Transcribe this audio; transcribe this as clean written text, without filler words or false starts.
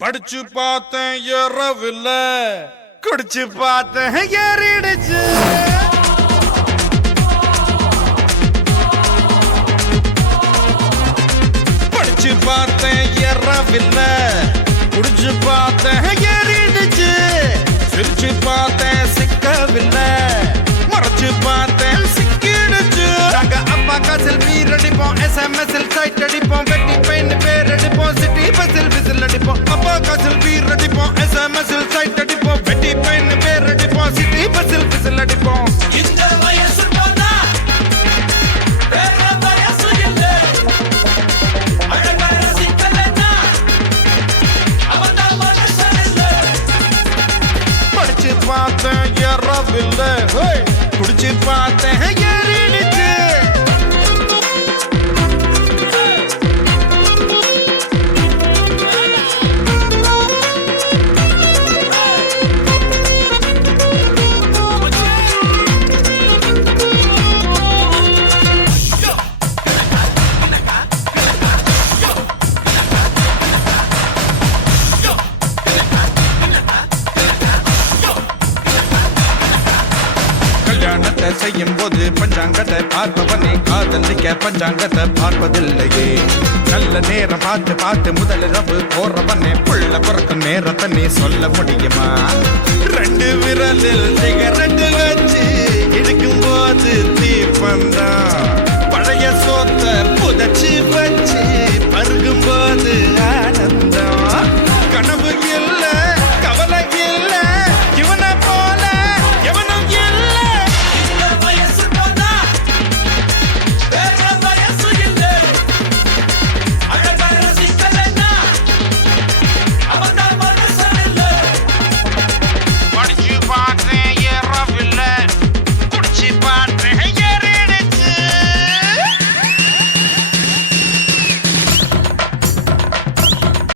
படிச்சு பார்த்தேன் ஏறவில்ல, குடிச்சு பார்த்தேன் ஏறிடுச்சு. படிச்சு பார்த்தேன் ஏறவில்ல, குடிச்சு பார்த்தேன் ஏறிடுச்சு. சிரிச்சு பார்த்தேன் சிக்கவில்லை, மறைச்சு பார்த்தேன் சிக்கிடுச்சு. நாங்க அப்பா காசில் வீர் அடிப்போம், SMS-இல் சைட் அடிப்போம், வெட்டி பெயின் பேர் அடிப்போம், சிட்டி பஸ்ஸில் விசில் அடிப்போம். அப்பா காசில் வீர் அடிப்போம், SMS-இல் சைட் அடிப்போம், வெட்டி பெயின் பேர் அடிப்போம், சிட்டி பஸ்ஸில் விசில் அடிப்போம். இந்த வயசு போனா வேற வயசு இல்ல. அழகா ரசிக்கலன்னா அவன்தான் மனுஷன் இல்ல. படிச்சு பார்த்தேன் ஏறவில்லை, குடிச்சு பார்த்தேன் ஏறிடுச்சு. கல்யாணத்தை செய்யும் போது பஞ்சாங்கத்தை பார்ப்பவனே காதலிக்க பஞ்சாங்கத்தை பார்ப்பதில்லையே. நல்ல நேரம் பார்த்து பார்த்து முதலிரவு போறவனே புள்ள பிறக்கும் நேரத்தை நீ சொல்ல முடியுமா? ரெண்டு விரலில் சிகரெட்டு வச்சு இழுக்கும் போது தீப்பந்தான், பழைய சோத்த புதைச்சு வச்சு பருகும் போது